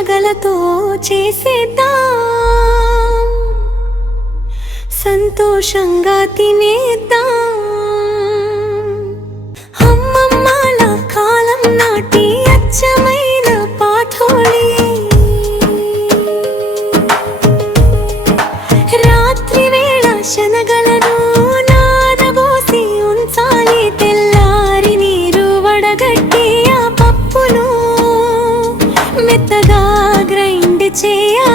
శనగలతో చేసేద్దాం, సంతోషంగా తినేద్దాం. అమ్మమ్మల కాలం నాటి అచ్చమైన పాఠోళి, రాత్రి వేళ శనగలను నానబోసి ఉంచాలి. తెల్లారి నీరు వడగట్టి ఆ పప్పును మెత్తగా గ్రైండ్ చేయాలి.